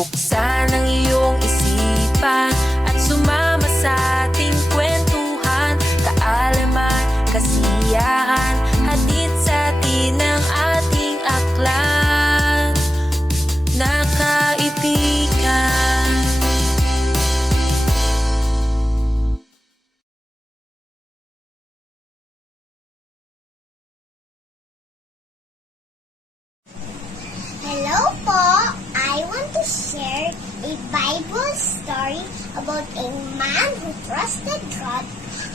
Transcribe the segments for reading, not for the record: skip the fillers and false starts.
Buksan ang iyong isipan at sumama sa ating kwentuhan. Kaalaman, kasiyahan, hatid sa atin ang ating aklat na kaibigan. Hello po! I want to share a Bible story about a man who trusted God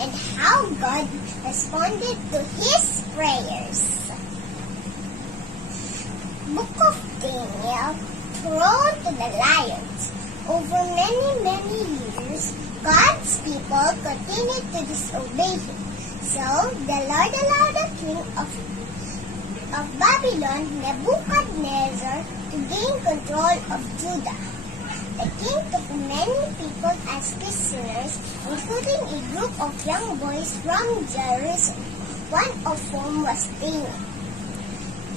and how God responded to his prayers. Book of Daniel, thrown to the lions. Over many years, God's people continued to disobey him. So the Lord allowed the king of Babylon, Nebuchadnezzar, to gain control of Judah. The king took many people as prisoners, including a group of young boys from Jerusalem, one of whom was Daniel.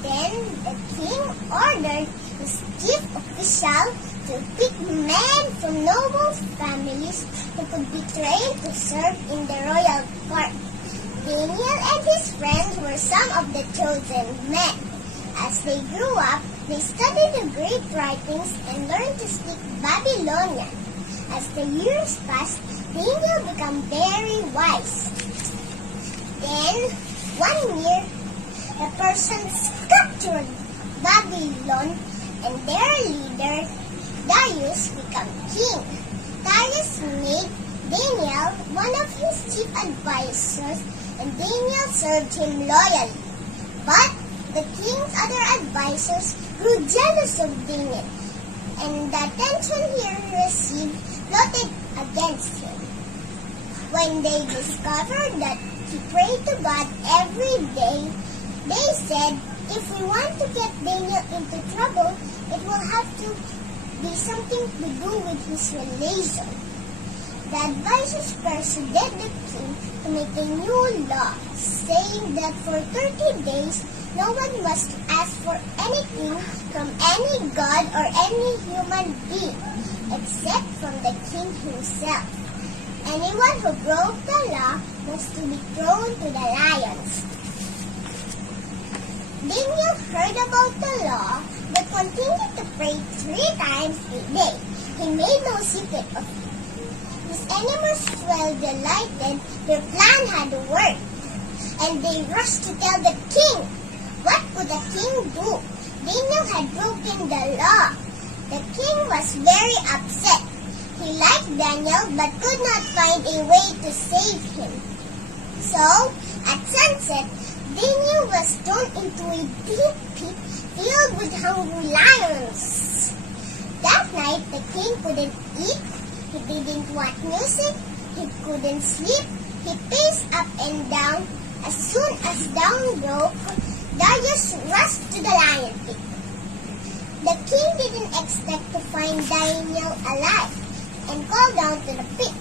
Then the king ordered his chief official to pick men from noble families who could be trained to serve in the royal court. Daniel and his friends were some of the chosen men. As they grew up, they studied the great writings and learned to speak Babylonian. As the years passed, Daniel became very wise. Then, one year, the Persians captured Babylon and their leader, Darius, became king. Darius made Daniel one of his chief advisors, and Daniel served him loyally. But the king's other advisors grew jealous of Daniel, and the attention he received plotted against him. When they discovered that he prayed to God every day, they said, if we want to get Daniel into trouble, it will have to be something to do with his religion. The advisors persuaded the king to make a new law, saying that for 30 days, no one must ask for anything from any god or any human being, except from the king himself. Anyone who broke the law was to be thrown to the lions. Daniel heard about the law, but continued to pray 3 times a day. He made no secret of it. His enemies were delighted their plan had worked, and they rushed to tell the king. What could the king do? Daniel had broken the law. The king was very upset. He liked Daniel but could not find a way to save him. So, at sunset, Daniel was thrown into a deep pit filled with hungry lions. That night, the king couldn't eat. He didn't want music. He couldn't sleep. He paced up and down. As soon as dawn broke, Darius rushed to the lion pit. The king didn't expect to find Daniel alive and called down to the pit.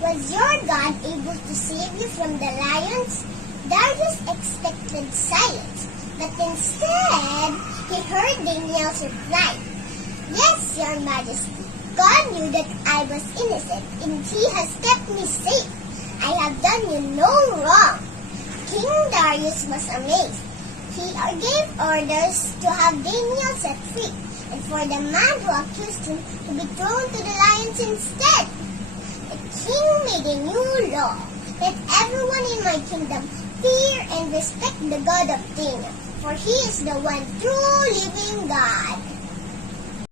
Was your God able to save you from the lions? Darius expected silence, but instead he heard Daniel's reply. Yes, your majesty. God knew that I was innocent, and he has kept me safe. I have done you no wrong. King Darius was amazed. He gave orders to have Daniel set free, and for the man who accused him to be thrown to the lions instead. The king made a new law. Let everyone in my kingdom fear and respect the God of Daniel, for he is the one true living God.